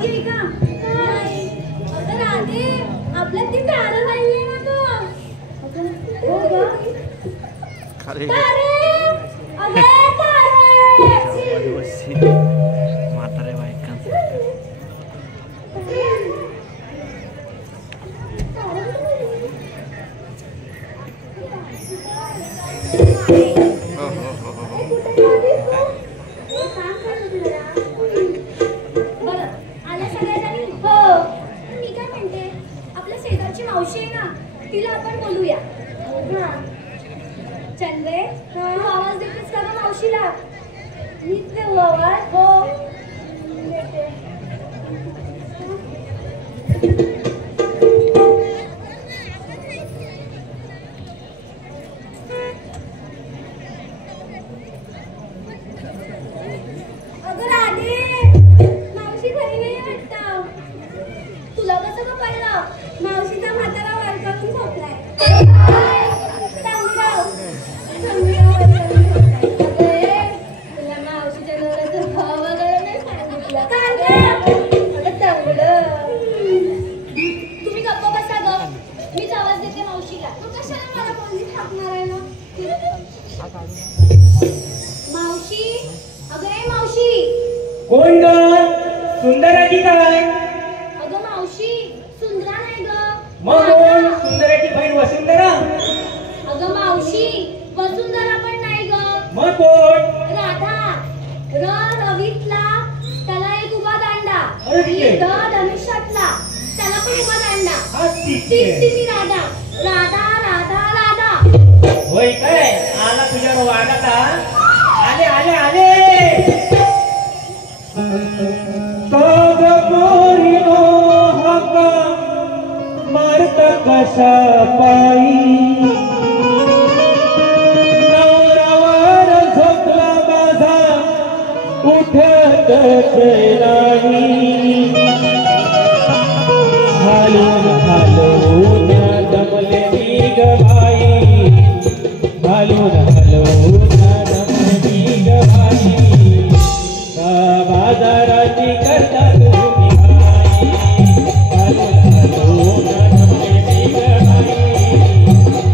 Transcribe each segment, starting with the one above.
माहितीये का? नाही. अगं राधे, आपल्यात ती तारा राहिली ना गं. हो गं. तारे, अगं तारे. म्हातारे बायकांचं मावशी आहे ना, तिला आपण बोलूया. चंद्रे, तू आवाज देतेस का गं मावशीला? मीच देऊ आवाज? हो. अगं राधे, मावशी घरी नाही वाटतं. तुला कसं गं पाहिलं? मावशीचा म्हातारा वरकडून झोपलाय. तुला मावशीच्या नवऱ्याचा भाव वगैरे नाही सांगितलं काय? तुम्ही गप्प बसा गं. मीच आवाज देते मावशीला. तू कशाला मला कोणी थापणार आहे ना? मावशी, अगं ए मावशी. कोण गं? सुंदराची काय? अगं मावशी, सुंदरा नाही गं. मग कोण? सुंदराची बहीण वसुंधरा? अगं मावशी, वसुंधरा पण नाही गं. मग कोण? राधा. रवीतला त्याला एक उभा दांडा. अरे धनुष्यातला त्याला पण उभा दांडा. हा ती राधा. राधा राधा राधा. होय काय? आला तुझ्यावर वागता. आले आले आले. साग पोरीनो हाका मारत कशा पायी. नवरावर झोपला माझा उठत नाही. हालून हालून दमले मी ग बाई. हालून हालून दमले मी ग बाई. बाजाराची करता तुम्ही बाई. हालून हालून दमले मी ग बाई.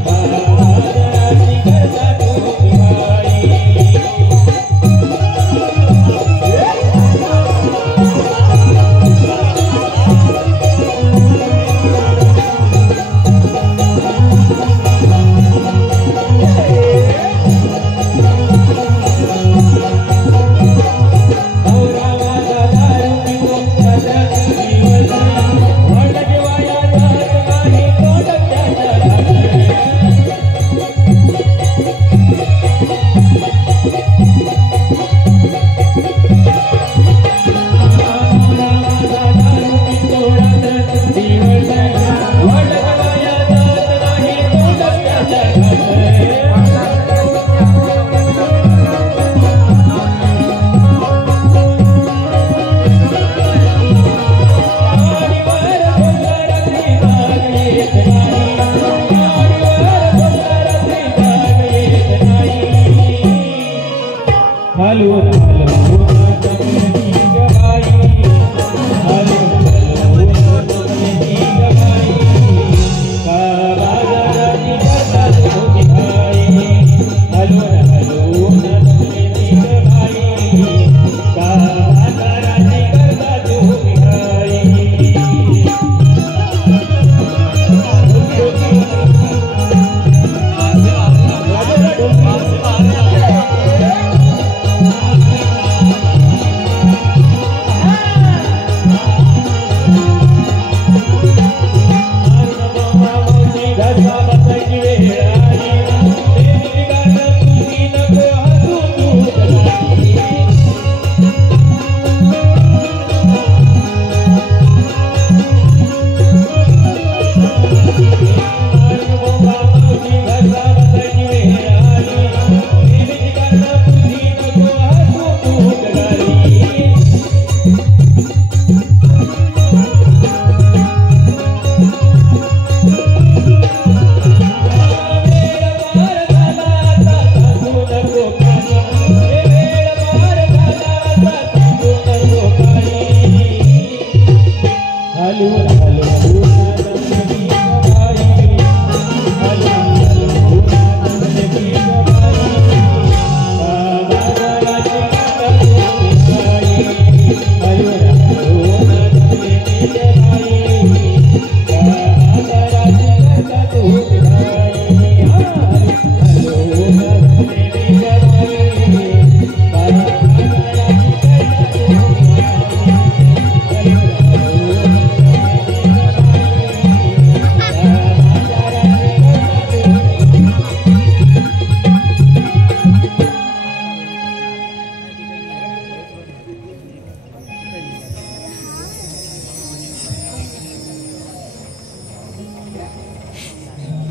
बाजाराची करता तुम्ही बाई.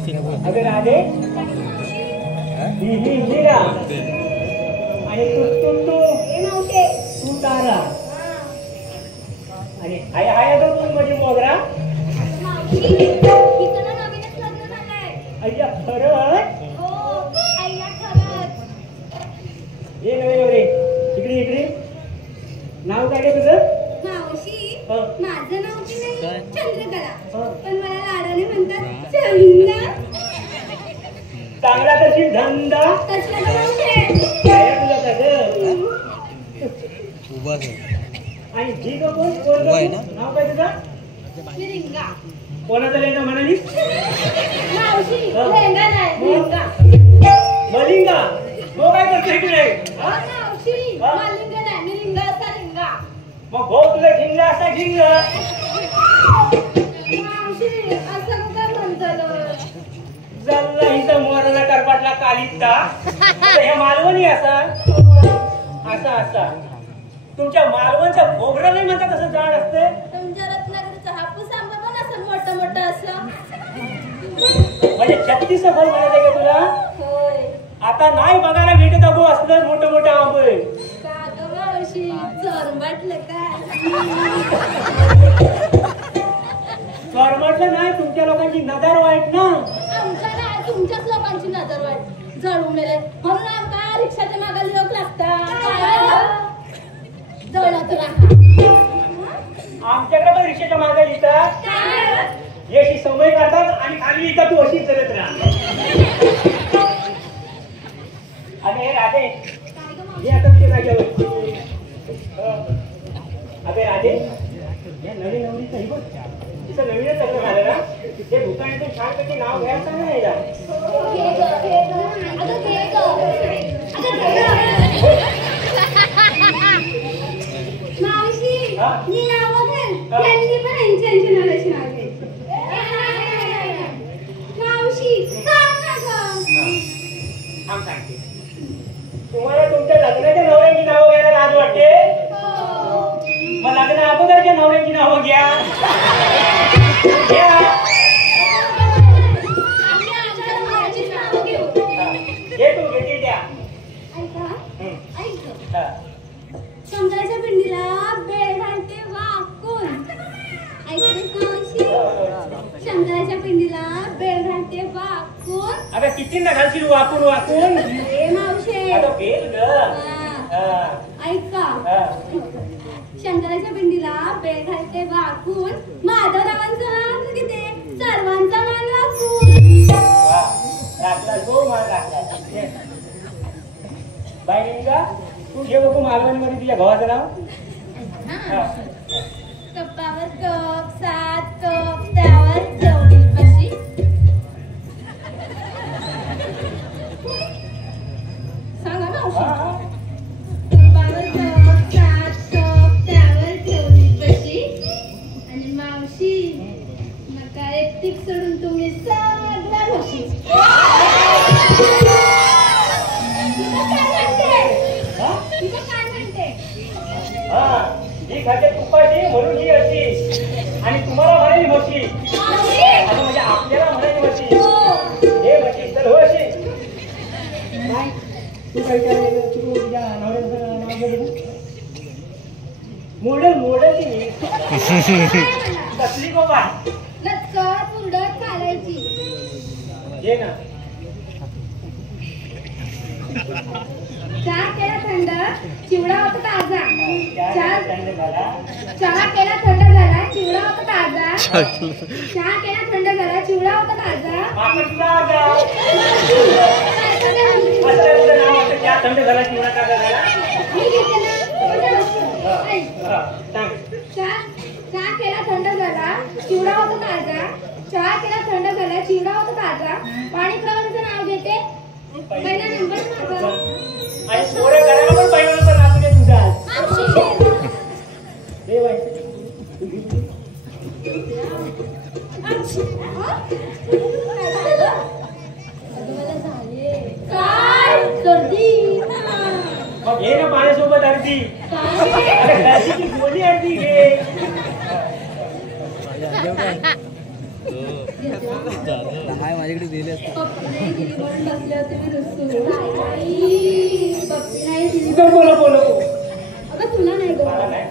अगं राधे ही मीरा आणि तू ए मावशे तू तारा आणि हाय हाय अगं तू म्हणजे मोगरा. मावशी हिचं ना नवीनच लग्न झालंय. अय्या खरं हो आईला खरंच. ये नव्हे रे इकडे इकडे. नाव काय रे तुझं? मावशी हं. माझं नाव की नाही काय? चंद्रकला हं. पण मला लाडाने म्हणतात चंदा. चांगला तशी धंदा कसला गं मावशे? काय तुला सगळं. आणि जी ग कोण कोण उभा आहे ग? ना? नाव काय तुझं? मी रिंगा. कोणाचं लेंगा म्हणाली? मावशी हं. लेंगा नाही रिंगा. मलिंगा. मग काय करतो इकडे? अहो, हा? मावशी हं. मालिंगा नाही मी रिंगा असा रिंगा. मग भाऊ तुला झिंगला असा झिंग. मावशी असं काय म्हणतात? जल्ला हिचा मोराला करपाटला कालिंदा. आता ह्या मालवणी असा असा असा. तुमच्या मालवणचं खोबरं नाही म्हणतात असं जाड असते. तुमच्या रत्नागिरीचा हापूस आंबा पण असं मोठं मोठं असं. म्हणजे 36 फळ म्हणायचं का तुला? होय. आता नाही बघायला भेटत अगो असलं मोठं मोठं आंब. का गं मावशी चोरून वाटलं काय? म्हटलं नाही तुमच्या लोकांची नजर वाईट ना. आमच्या नाही तुमच्याच लोकांची नजर वाईट जळून मेले म्हणून आमका रिक्षाच्या मागायला लोक लागतात. जळत राहा. आमच्याकडे पण रिक्षाच्या मागे येतात. ही अशी समय करतात आणि खाली येतात तू अशीच चलत राहा. अरे राधे हे आता तुझ्या जागेवर. अरे राधे या नवीन नवरीचं ही बघ तिचं नवीनच लग्न झालं ना. ते दुकानाचं छानपैकी नाव घ्यायचं ना याला. घे गं, घे गं. अगं घे गं. अगं घे गं. मावशी हा? मी नाव घाल. त्यांनी पण यांची नावाची नाव घ्यायची. मावशी सांग ना गं. थांब सांगते. तुम्हाला तुमच्या लग्नाच्या नवऱ्यांची नावं घ्यायला लाज वाटते. हो. मग लग्न अगोदरच्या नवऱ्यांची नावं घ्या. घ्या. आम्ही आमच्या नवऱ्याचीच नावं घेऊ. घे तू घेतील द्या. ऐका हं. ऐक गं. हा. शंकराच्या पिंडीला बेळ घालते वाकून. ऐकतेस मावशी? शंकराच्या पिंडीला बेळ घालते वाकून. आता कितींदा घालशील वाकून वाकून. ए मावशे आता बेल ग. हा. ऐका शंकराच्या पिंडीला बेळ घालते वाकून. माधवरावांचं नाव घेते सर्वांचा मान राखून. राखला जो माल राखला. बाई का तू घे बघू मालवणीमध्ये तुझ्या भावाचं नाव. हा. कप्पावर कप 7 कप त्यावर जेवढी कशी. सांगा मावशी. हा. कप्पावर कप 7 कप त्यावर जेवढी कशी. आणि मावशी नका एकटीक सोडून तुम्ही सगळ्या म्हशी. हा? तुझं काय म्हणते? हा. ही खाते तुपाची म्हणून ही अशी आणि तुम्हाला म्हणाली म्हशी. आता म्हणजे आपल्याला म्हणाली म्हशी. हे म्हशी तर हो अशी. काय तू काय करायचं तू तुझ्या नवऱ्याचं नाव घेऊ. मॉडेल मॉडेल ती कसली गोबा. लचकत उलट चालायची. घे ना. चहा केला थंड चिवडा होता ताजा. चहा थंड झाला. चहा केला थंड झाला चिवडा होता ताजा. चहा केला थंड झाला चिवडा होता ताजा. आपण तुला आता असं तुझं नाव असं चहा थंड झाला किंवा का झाला. मी घेते ना. ऐक. सांग. चहा केला थंड झाला चिवडा होता ताजा. चहा केला थंड झाला चिवडा होता ताजा. माणिकरावांचं नाव घेते पहिला नंबर माझा. आणि पोरं करायला पण पहिला नंबर नाचू दे तुझा. मावशी दे बाई. काय गर्दी. मग घे ना पाण्यासोबत अर्धी. अरे गर्दीची गोळी अर्धी घे. काय माझ्याकडे दिले असते. पप्पी नाही दिली म्हणून बसले होते मी रुसून. पप्पी नाही दिली. बोलो अगं तुला नाही गं. मला नाही.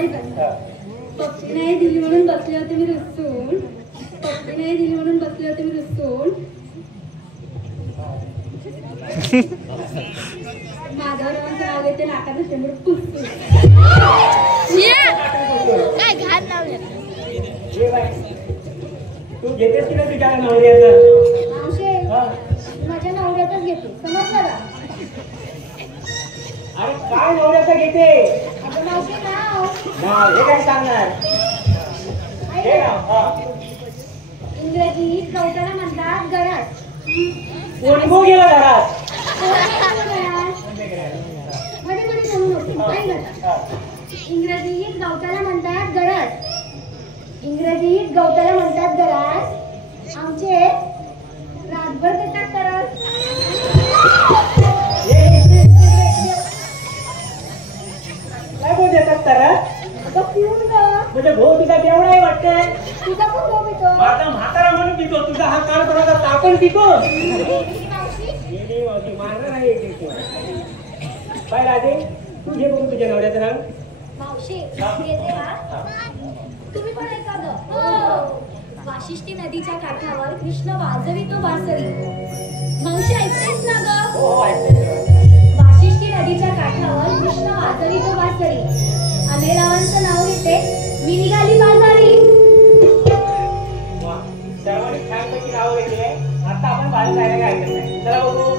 ऐक आता. पप्पी नाही दिली म्हणून बसले होते मी रुसून. पप्पी नाही दिली म्हणून बसले होते मी रुसून. माधवरावांचं नाव घेते नाकाचं शेंबूड पुसून. काय घाण लावलं. हे बाई, तू घेतेस की ना तुझ्या नवऱ्याचं? मावशे हा. माझ्या नवऱ्यातच घेते समजलं का? अरे काय नवऱ्याचं घेते? अगं मावशे नाव नाव हे काय सांगणार? हे नाव हा. इंग्रजीत गवताला म्हणतात गराज. कोणी गो गेला घरात? मध्ये मध्ये म्हणू नको. ऐक आता. हा. इंग्रजीत गवताला म्हणतात गरज. इंग्रजीत गवताला म्हणतात गराज. आमचे रातभर देतात तरस. काय बोल देतात तर? अगं पिऊन ग. म्हणजे भाऊ तुझा केवढा आहे वाटतंय? तुझा पण झोप येतो. माझा म्हातारा म्हणून पितो, तुझा हा काळ कोणाचा तापण पितो. मावशी गेली मावशी मारणार आहे एक दिवशी. काय राधे, तू घे बघू तुझ्या नवऱ्याचं नाव. मावशी येते हा. तुम्ही पण ऐका ग. वाशिष्ठी नदीच्या काठावर कृष्ण वाजवितो बासरी. मावशी ऐकतेस ना ग? हो ऐकते. वाशिष्ठी नदीच्या काठावर कृष्ण वाजवितो बासरी. अमेरावांचं नाव घेते मी निघाली बाजारी. वा, सर्वांनी छानपैकी नाव घेतले. आता आपण बाहेर जायला काय ऐकत नाही. चला बघू.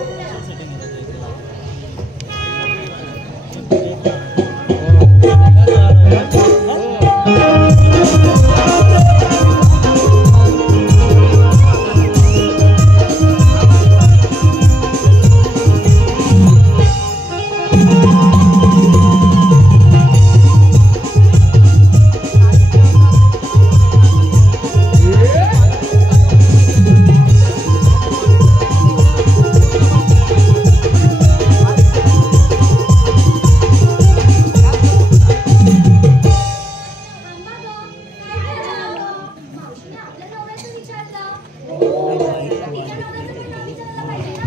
मावशीने आपल्या नवऱ्याचं विचारलं. तिच्या नवऱ्याचं पण नाव विचारायला पाहिजे ना.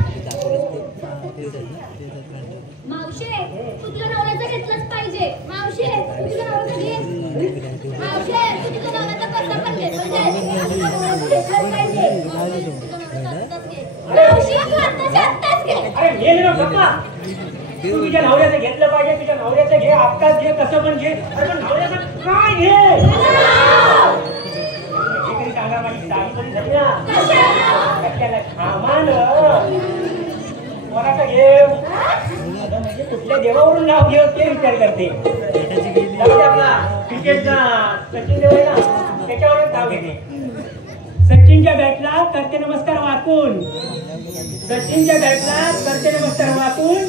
मावशे तू तुझ्या नवऱ्याचं घेतलंच पाहिजे. मावशे तू तुझ्या नवऱ्याचं घे. मावशे तू तुझ्या नवऱ्याचं कसं पण घे. म्हणजे तुझ्या नवऱ्याचं घेतलंच पाहिजे. मावशे, तू तुझ्या नवऱ्याचं आत्ताच घे. मावशी तू आत्ताच्या आत्ताच घे. अरे गेले ना पप्पा. तू तुझ्या नवऱ्याचं घेतलं पाहिजे, तुझ्या नवऱ्याचं घे, आत्ताच घे, कसं पण घे. अरे पण नवऱ्याचं काय घे? काहीतरी सांगा, माझी साडी पण झाली ना. कशाला खामान? कोणाचं घे? अगं म्हणजे कुठल्या देवावरून नाव घेऊ ते विचार करते. जाऊ दे आपला क्रिकेटचा सचिन देव आहे ना, त्याच्यावरून नाव घेते. सचिनच्या बॅटला करते नमस्कार वाकून. सचिनच्या बॅटला करते नमस्कार वाकून.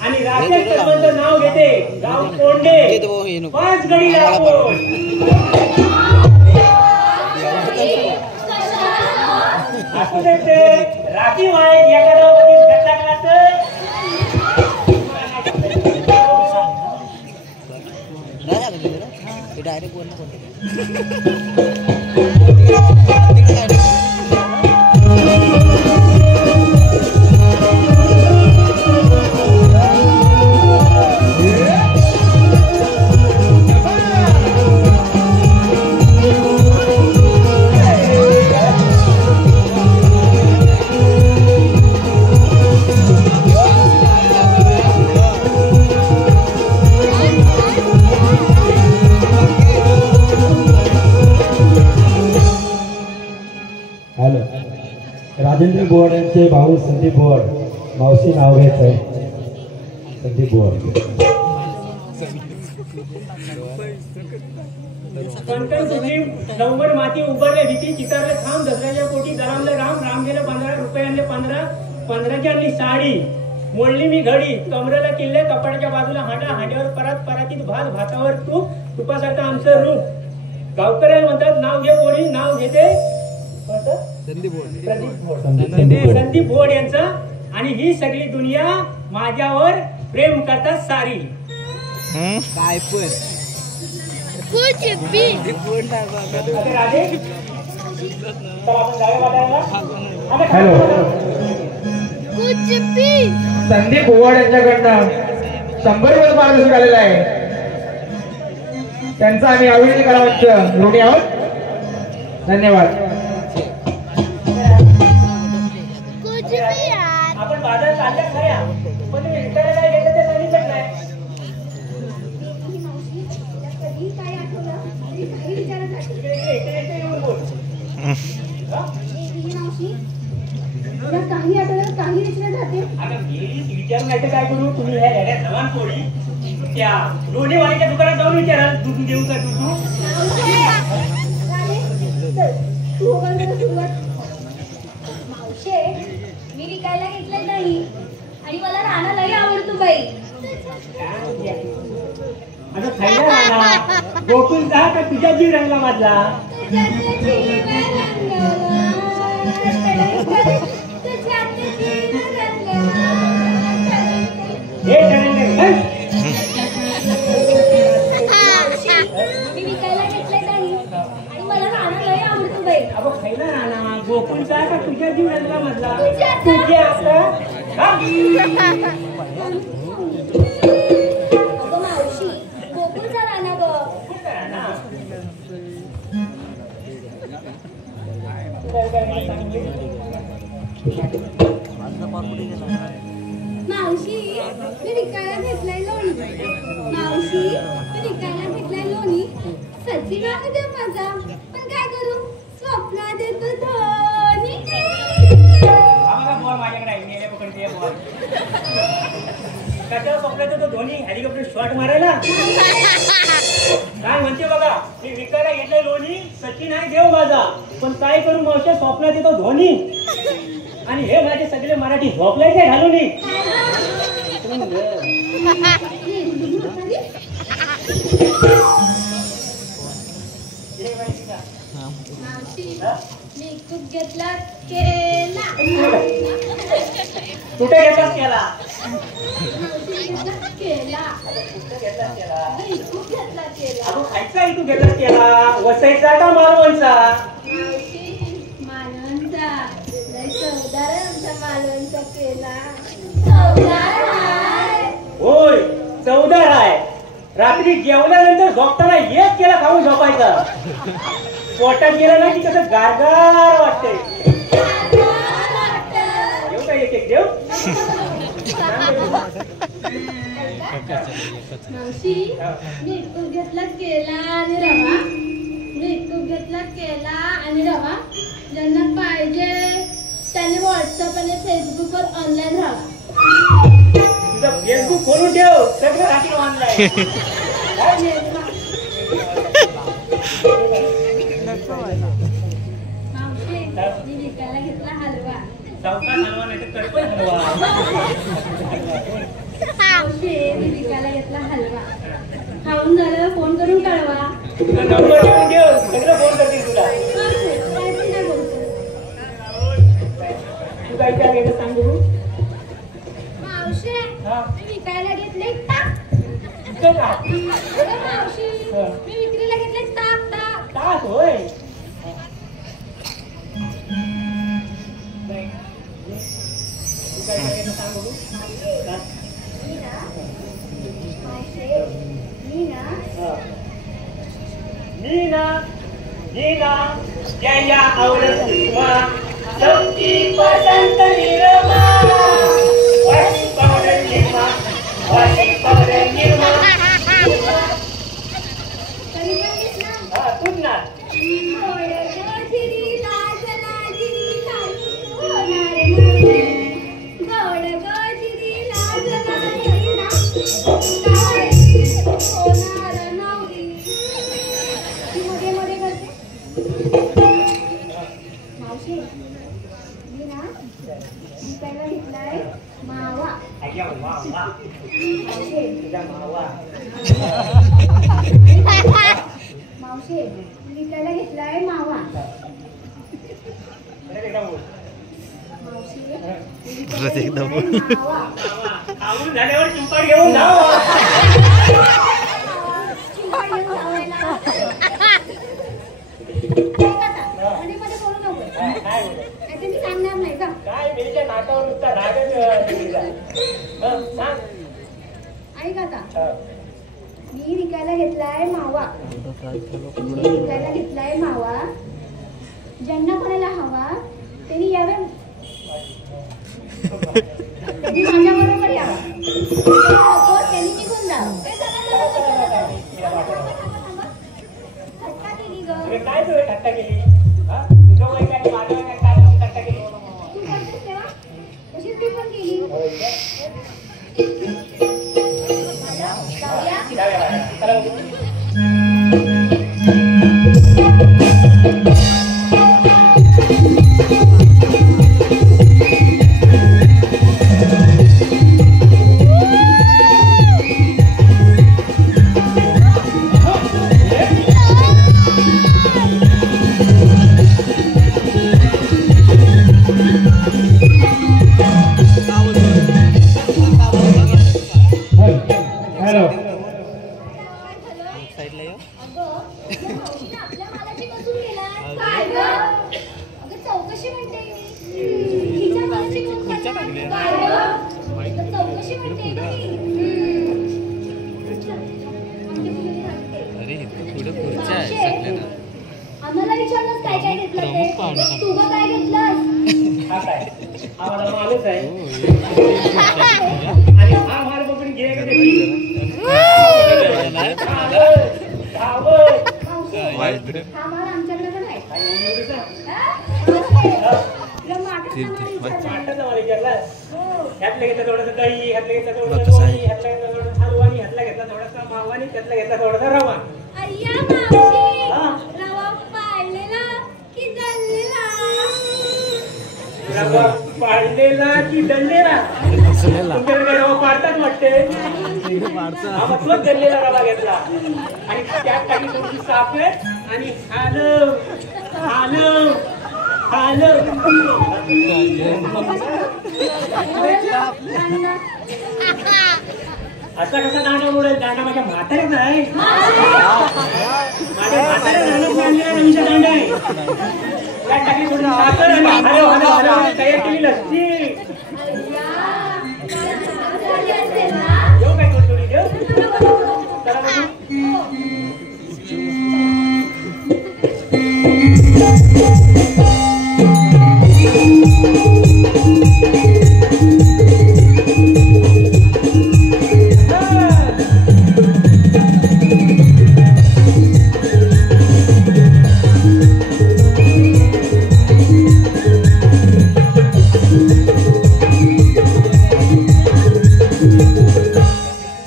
आणि राकेश कदमांचं नाव घेते. गाव कोंडे, 5 गडी राखून. असू देते राखी वाईट एका नावामध्ये घटना तर डायरेक्ट बोलणं कोणतं. हॅलो, राजेंद्र बोर्ड यांचे भाऊ संदीप बोर्ड. मावशी नाव घ्यायचं आहे. संदीप बोर्ड. कंकण सुटली लवकर माती उभारले भीती चितारले थांब दसऱ्याच्या पोटी जरामले राम राम गेले 15 रुपये आणले 15ची आणली साडी मोडली मी घडी कमरेला किल्ले कपाटाच्या बाजूला हांडा हांड्यावर परात परातीत भात भातावर तूप तुपासारखं आमचं रूप गावकऱ्या म्हणतात नाव घे पोरी नाव घेते संदीप बोर्ड यांचा. आणि ही सगळी दुनिया माझ्यावर प्रेम करतात सारी. काय पण फुल चिप्पी. अरे राधे मावशी तर आपण जाऊया वाटायला आता हॅलो कुछ भी संदीप गोवाड यांच्याकडनं 100 रुपये मार्गदर्शक आलेला आहे. त्यांचा आम्ही अभिनंदन करावं लोणी आहोत. धन्यवाद. कुछ भी यार आपण बाजारात चालल्या खऱ्या पण तुम्ही विकायला काय घेतलं ते सांगितलं नाही. ही मावशी तिला कधी काय आठवलं तरी काही विचारत राहते. इकडे येऊन बोल. हा? ही मावशी तिला काही आठवलं काही विचारत राहते. आता गेलीच विचारून नाही तर काय करू तुम्ही ह्या येड्या जवान पोळी त्या लोणीवाल्याच्या दुकानात जाऊन विचाराल दूध देऊ का दूध तू होणार सुरुवात. मावशे मी विकायला घेतलं नाही आणि मला राहणं लई आवडतो बाई. आता खायला राहिला गोकुल जा का तुझ्या जीव रंगला माझला तुझ्यात जीव रंगला, तुझ्यात जीव रंगला. हे ठरवलं मी विकायला घेतलं नाही आणि मला राहणं लई आवडतो बाई. अगं खायला राहणार गोकुल जा का तुझ्या जीव रंगला माझला तुझ्या तुझे आता अगं मावशी गोकुळचा राहणं ग. मावशी मी विकायला घेतलाय लोणी. मावशी मी विकायला घेतलाय लोणी. सच्ची नाव दे माझा पण काय करू स्वप्नात येतो धोनी. आम्हाला बॉल माझ्याकडे आहे नेले पकडते बॉल कशाला पकडायचं तो धोनी हेलिकॉप्टर शॉट मारायला काय म्हणते बघा मी विकायला घेतलंय लोणी सचिन आहे देव माझा पण काय करू मावशे स्वप्नात येतो धोनी आणि हे माझे सगळे मराठी झोपले ते घालून मावशी मी खूप घेतला केला. कुठे घेतलास केला केला कुठे घेतलास केला मी खूप घेतला केला. अगं खायचा तू घेतलास केला वसायचा का मालवणचा मावशी मालवणचा लय चवदार आहे आमचा मालवणचा केला. चवदार आहे. होय चवदार आहे रात्री जेवल्यानंतर झोपताना एक केला खाऊन झोपायचा पोटात गेला नाही की कसं गारगार वाटते देऊ काय एक एक देऊ मावशी मी खूप घेतला केला आणि रवा. मी खूप घेतला केला आणि रवा. ज्यांना पाहिजे त्यांनी व्हॉट्सअप आणि फेसबुकवर ऑनलाईन राहा. तुझं फेसबुक खोलून ठेव सगळं रात्री ऑनलाईन मावशी मी विकायला घेतला हलवा. चौका हलवा नाही तर कडपण हलवा मावशी मी विकायला घेतला हलवा. खाऊन झालं फोन करून कळवा. तुझा नंबर लिहून ठेव सगळं फोन करतील तुला मावशी, काहीच नाही बोलतो. तू काय काय घेणं सांग बघू मावशी हा. मी विकायला घेतले ताक. इथं का अगं मावशी हा. मी विक्रीला घेतले ताक ताक. ताक होय तू काय काय घेणं सांग बघू हा. मी ना मावशी मी ना नीना जया आवडत वा सबकी पसंद निरमा वाशी पावडर निरमा वाशी पावडर निरमा तरी पण घेतला. हा तूच ना गोड गोजिरी लाज लाजिरी काही होणार नाही. गोड गोजिरी लाज लाजिरी काही होणार नाही. ती मध्ये मध्ये करते. मावशी मी ना विकायला घेतलाय मावा. अय्या वा वा मावशी तुझा मावा मावशी विकायला घेतलाय मावा. परत एकदा बोल मावशी परत एकदा बोल. मावा. आवडून झाल्यावर चिंपाड घेऊन जाऊ चिंपाड घेऊन जावयाला. ऐका आता, मध्ये मध्ये नाटावर नुसता रागच दिला. सांग. ऐक आता, मी विकायला घेतलाय मावा. विकायला घेतलाय मावा. ज्यांना कोणाला हवा त्यांनी यावे, त्यांनी माझ्या बरोबर यावा. त्यांनी निघून जावं. थट्टा केली ग. काय तुला थट्टा केली? तुझं वय काय माझं वय काय थट्टा केली? तू करतेस तेव्हा तशीच मी पण केली. हॅलो. आपल्या मालाची कसून गेलाय. काय ग? अगं चौकशी म्हणते मी. हिच्या मालाची कोण करणार? काय ग? अगं चौकशी म्हणते मी. आम्हाला विचारलंस काय काय घेतलं ते. तू ग काय घेतलंस? हा काय? हा माझा मालच आहे. आणि हा माल बघून घे का त्याची? मावशी, हा माल आमच्याकडे पण आहे. वाटतं मला विचारलं. ह्यातलं घेतलं थोडंसं दही, ह्यातलं घेतलं थोडंसं लोणी, ह्यातलं घेतलं थोडंसं हलवा, ह्यातला घेतला थोडासा मावा आणि त्यातला घेतला थोडासा रवा. अय्या मावशी, रवा पाळलेला की दळलेला? रवा पाळलेला की दळलेला? तुमच्याकडे काय रवा पाडतात वाटते? हा मग तोच दळलेला रवा घेतला आणि त्यात टाकली थोडीशी साखर आणि हलव हलव हलव. असा कसा दांडा उडेल? दांडा माझ्या म्हाताऱ्याचा आहे. माझ्या म्हाताऱ्या नवीनचा दांडा आहे. त्यात टाकली थोडी साखर आणि हलव हलव हलव तयार केली लस्सी. येऊ काय थोडी देऊ? चला बघू.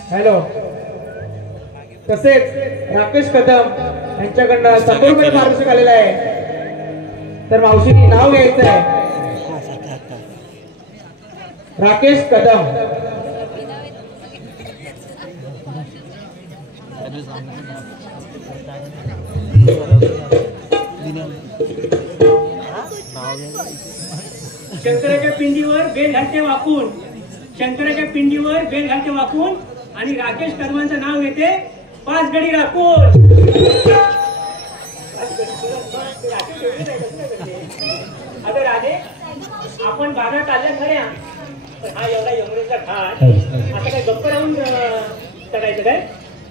हॅलो. तसेच राकेश कदम यांच्याकडनं संपूर्ण मार्गदर्शक आलेला आहे. तर मावशीनी नाव घ्यायचं आहे. राकेश कदम. शंकराच्या पिंडीवर बेल घालते वाकून. शंकराच्या पिंडीवर बेल घालते वाकून आणि राकेश कदमांचं नाव घेते 5 गडी राखून. अगं राधे, आपण बागात आल्या खऱ्या, पण हा एवढा यमुनेचा घाट आता काय गप्प राहून चढायचं काय?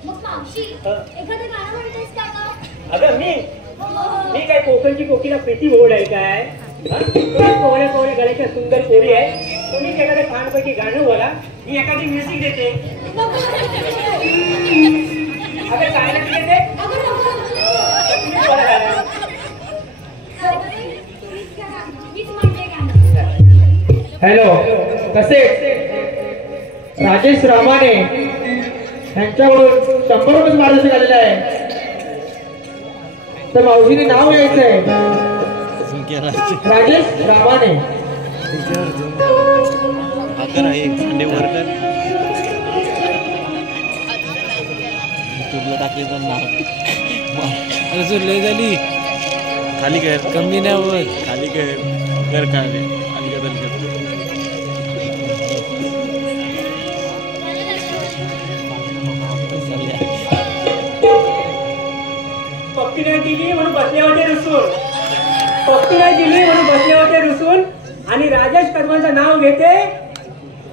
मग मावशी, एखादं गाणं म्हणतेस का गं? अगं मी काय कोकणची कोकिला पेटी भोवड आहे काय? कोवळ्या कोवळ्या गळ्याच्या सुंदर पोरी आहे. तुम्ही एखाद्या छानपैकी गाणं बोला, मी एखादी म्युझिक देते. अगं काय नाही देते? तुम्ही बोला गाणं. हॅलो. तसेच राजेश रामाने यांच्याकडून 100 रुपये मार्गदर्शक आलेले आहे. तर मावशीने नाव घ्यायचं आहे. राजेश रामाने. लय झाली खाली कर, कमी नाही होत. खाली कर खाली खाली कर. पप्पी नाही दिली म्हणून बसले होते रुसून. पप्पी नाही दिली म्हणून बसले होते रुसून. आणि राजेश कदमांचं नाव घेते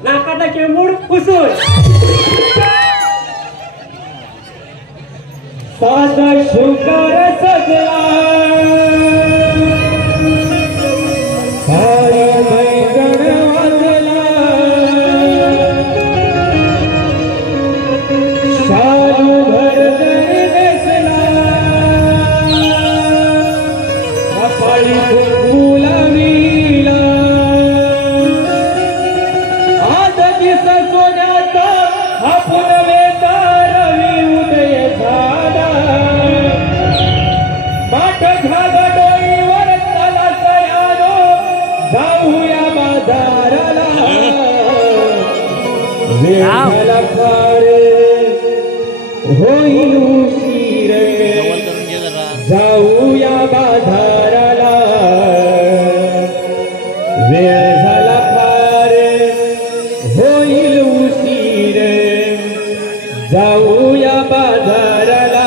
नाकातला चेंबूड पुसून. साधा शुकर सजला सारी मैगण वाजला शालू भरदरी नेसला कपाळी फुला विला आज दिस सोन्याचा आपण वेता रवी उदय झाला माठ घागा डोईवर चला तयारो जाऊया बाजाराला वेळ झाला फार होईल उशीर करून घे जरा. जाऊया बाजाराला वेळ झाला फार होईल उशीर जाऊया बाजाराला.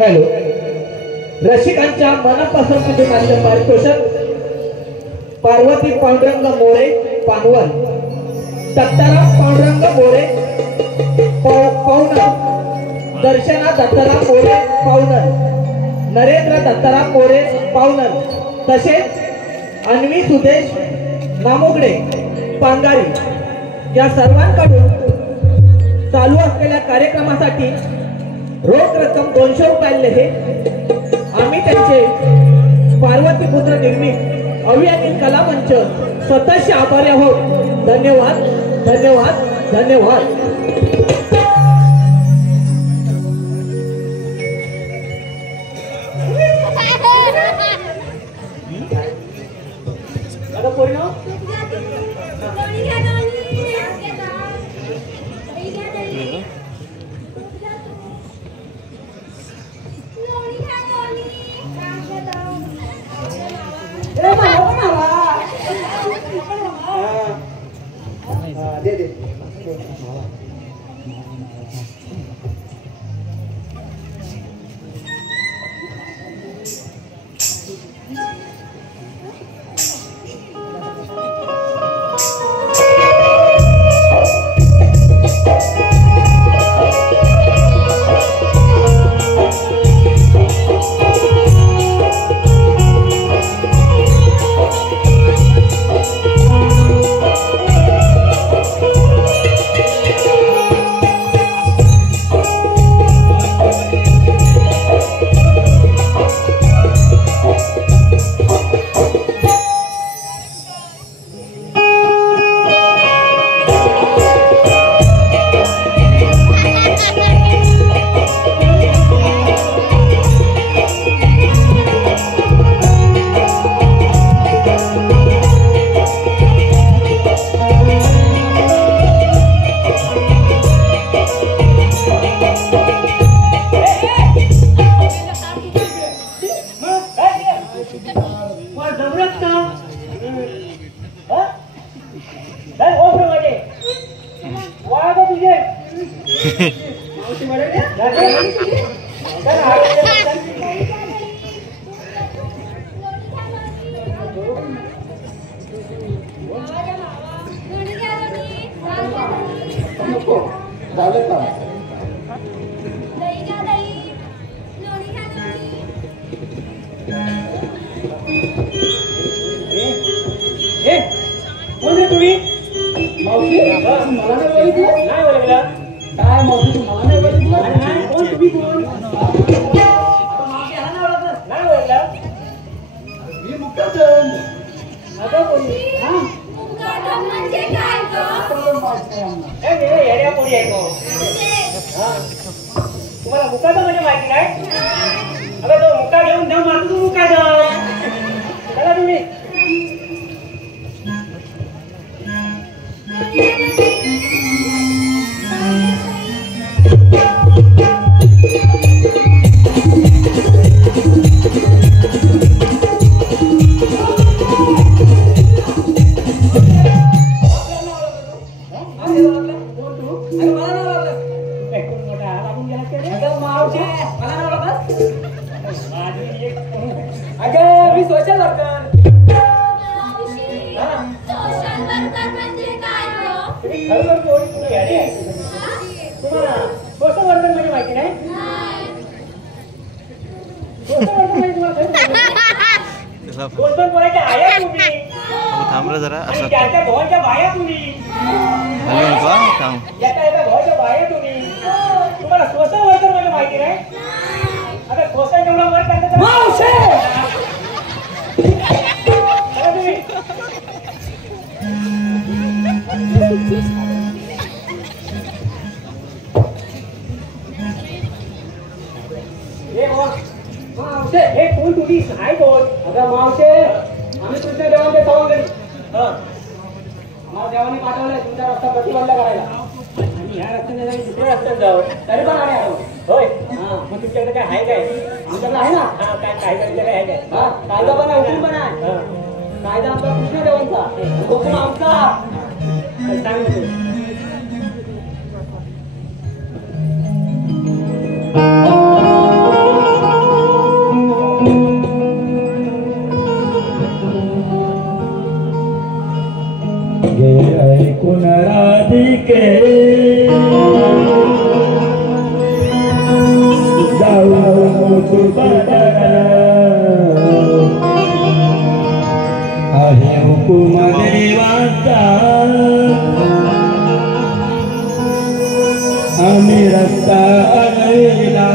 हॅलो रसिकांच्या मनापासून माझे पारितोषक पार्वती पांडुरंग मोरे पानवल, दत्ताराम पांडुरंग मोरे पावनर, दर्शना दत्ताराम मोरे पावनर, नरेंद्र दत्ताराम मोरे पावनर, तसेच अन्वी सुदेश नामोगडे, पांगारी या सर्वांकडून चालू असलेल्या कार्यक्रमासाठी रोख रक्कम 200 रुपये हे आम्ही त्यांचे पार्वतीपुत्र निर्मित अभियान कला मंच स्वतःशी आभारी आहोत. धन्यवाद धन्यवाद धन्यवाद. आता पोरीनो लोणी घ्या, लोणी. दही घ्या, दही. लोणी घ्या, लोणी. दे दे. तुम्हाला मुकादम म्हणजे माहिती नाही? अगं तो मुका घेऊन जाऊ मारतो तू मुकादम. चला तुम्ही. मी सोशल वर्कर. सोशल वर्कर म्हणजे काय गं? तुम्ही खरोखर कोणी तुम्ही याडे आहे. तुम्हाला सोशल वर्कर म्हणजे माहिती नाही? सोशल वर्कर म्हणजे तुम्हाला खरं माहिती नाही? दोन पोराच्या आया तुम्ही थांब रे जरा आणि असं त्याच्या भावाच्या बाया तुम्ही. थांब. याच्या भावाच्या बाया तुम्ही. तुम्हाला सोशल वर्कर म्हणजे माहिती नाही? आता सोशल जेवढा वर्क करता तुम्ही हे कोण तुम्ही आहे कोण? अगं मावशे, आम्ही कृष्णदेवांचे सवंगडी. आम्हाला देवाने पाठवलंय तुमचा रस्ता प्रतिबंध करायला. आणि ह्या रस्त्याने जाऊन दुसऱ्या रस्त्याने जाऊ. तरी पण आले आहोत. होय मग तुमच्याकडे काय आहे काय? आमच्याकडे आहे ना. हा काय काय तुमच्याकडे आहे काय? हा, कायदा पण आहे, हुकूम पण आहे. हा. कायदा आमचा कृष्णदेवांचा, हुकूम आमचा. सांग ना तू. ऐकून राधिके जाऊ तू आहे हुकुम देवा आम्ही रस्ता अडविला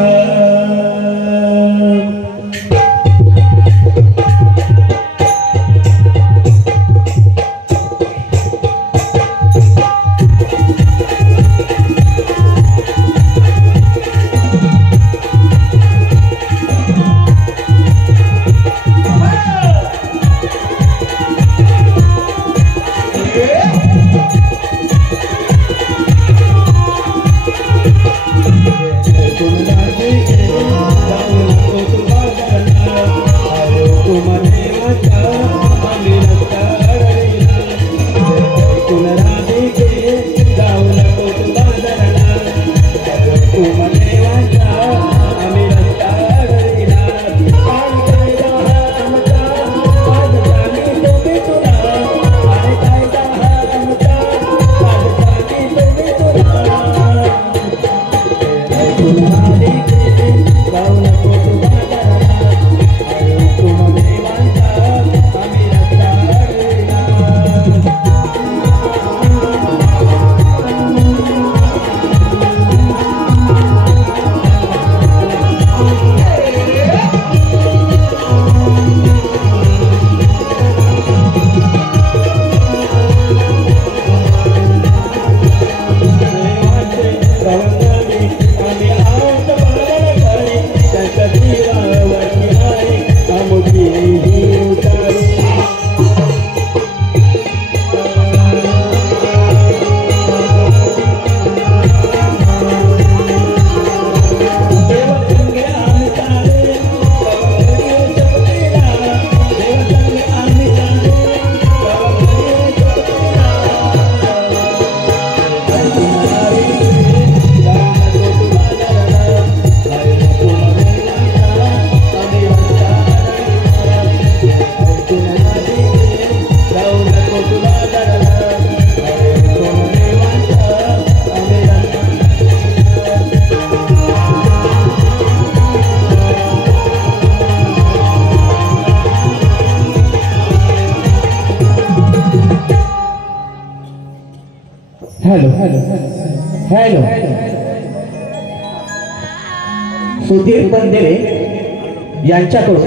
हॅलो हॅलो हॅलो सुधीर बंदेरे यांच्याकडून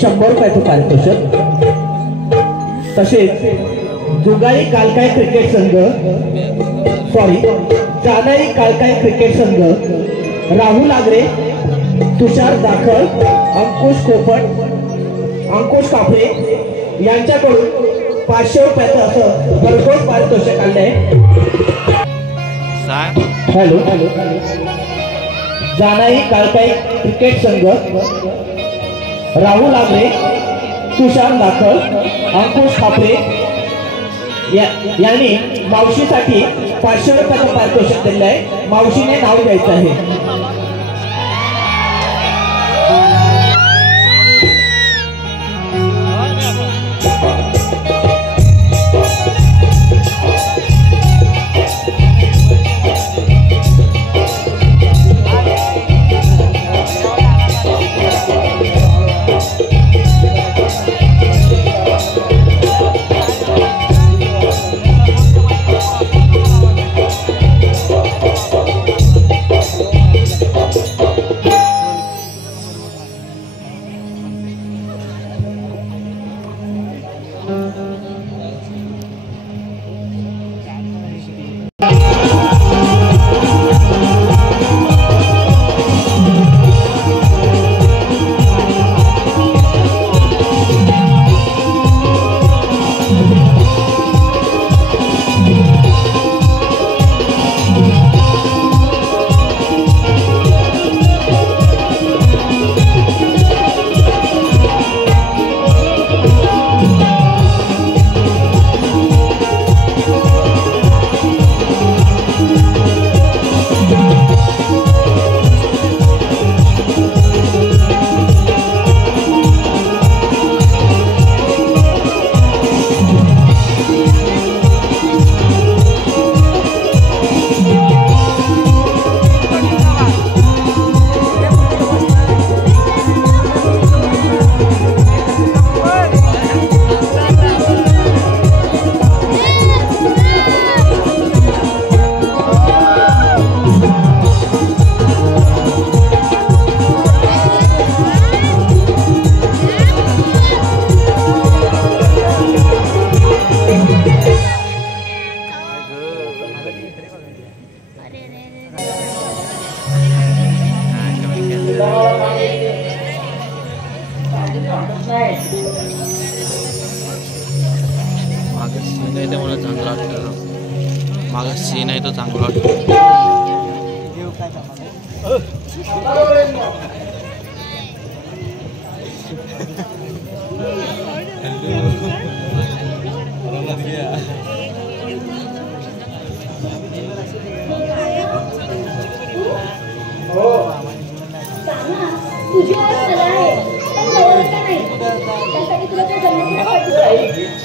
100 रुपयाचं पारितोषिक तसेच जुगाई कालकाय क्रिकेट संघ जानाई कालकाय क्रिकेट संघ राहुल आगरे तुषार दाखल अंकुश कोपट अंकुश काफरे यांच्याकडून 500 रुपयाचं असं भरघोस पारितोषिक आणलंय. हॅलो हॅलो जानाई कालकाई क्रिकेट संघ राहुल आगरे तुषार दाखल अंकुश खापरे यांनी मावशीसाठी 500 रुपयाचं पारितोषिक दिलं आहे. मावशीने नाव घ्यायचं आहे. मागे सीन आहे त्यामुळे चांगला वाटतं. मागे सीन आहे तो चांगला वाटतो. तुझी ओळख मला आहे पण ओळख का नाही त्यासाठी तुला ते जन्म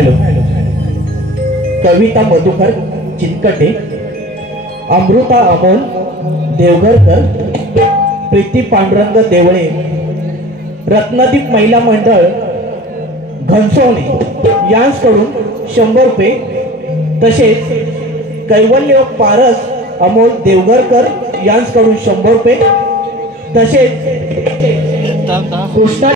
हॅलो. कविता मधुकर चिनकटे, अमृता अमोल देवघरकर, प्रीती पांडुरंग देवळे, रत्नदीप महिला मंडळ घनसोली यांकडून 100 रुपये, तसेच कैवल्य पारस अमोल देवघरकर यांकडून 100 रुपये, तसेच कृष्णा